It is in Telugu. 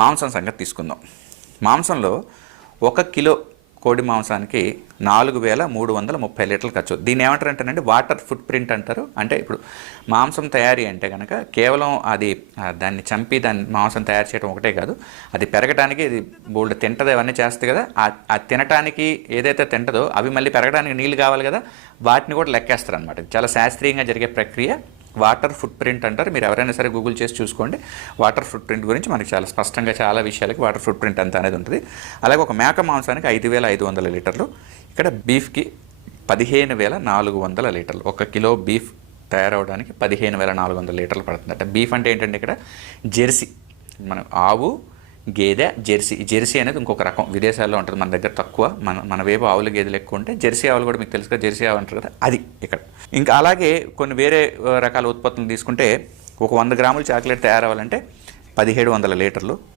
మాంసం సంగతి తీసుకుందాం. మాంసంలో 1 కిలో కోడి మాంసానికి 4,330 లీటర్లు ఖర్చు. దీన్ని ఏమంటారంటేనండి వాటర్ ఫుట్ ప్రింట్ అంటారు. అంటే ఇప్పుడు మాంసం తయారీ అంటే కనుక కేవలం అది దాన్ని చంపి దాన్ని మాంసం తయారు చేయడం ఒకటే కాదు, అది పెరగడానికి ఇది బోల్డ్ తింటది, అవన్నీ చేస్తుంది కదా. ఆ తినటానికి ఏదైతే తింటదో అవి మళ్ళీ పెరగడానికి నీళ్ళు కావాలి కదా, వాటిని కూడా లెక్కేస్తారు అనమాట. చాలా శాస్త్రీయంగా జరిగే ప్రక్రియ వాటర్ ఫుట్ ప్రింట్ అంటారు. మీరు ఎవరైనా సరే గూగుల్ చేసి చూసుకోండి. వాటర్ ఫుట్ ప్రింట్ గురించి మనకి చాలా స్పష్టంగా చాలా విషయాలకి వాటర్ ఫుట్ ప్రింట్ ఎంత అనేది ఉంటుంది. అలాగే ఒక మేక మాంసానికి 5,500 లీటర్లు, ఇక్కడ బీఫ్కి 15,400 లీటర్లు. 1 కిలో బీఫ్ తయారవడానికి 15,400 లీటర్లు పడుతుంది. అంటే బీఫ్ అంటే ఏంటంటే ఇక్కడ జెర్సీ, మనం ఆవు గేదె జెర్సీ అనేది ఇంకొక రకం, విదేశాల్లో ఉంటుంది, మన దగ్గర తక్కువ. మన వైపు ఆవులు గేదెలు ఎక్కువ ఉంటాయి. జెర్సీ ఆవులు కూడా మీకు తెలుసు కదా, జెర్సీ ఆవు అంటారు కదా, అది ఇక్కడ. ఇంకా అలాగే కొన్ని వేరే రకాల ఉత్పత్తులు తీసుకుంటే ఒక 100 గ్రాముల చాక్లెట్ తయారవ్వాలంటే 1,700 లీటర్లు.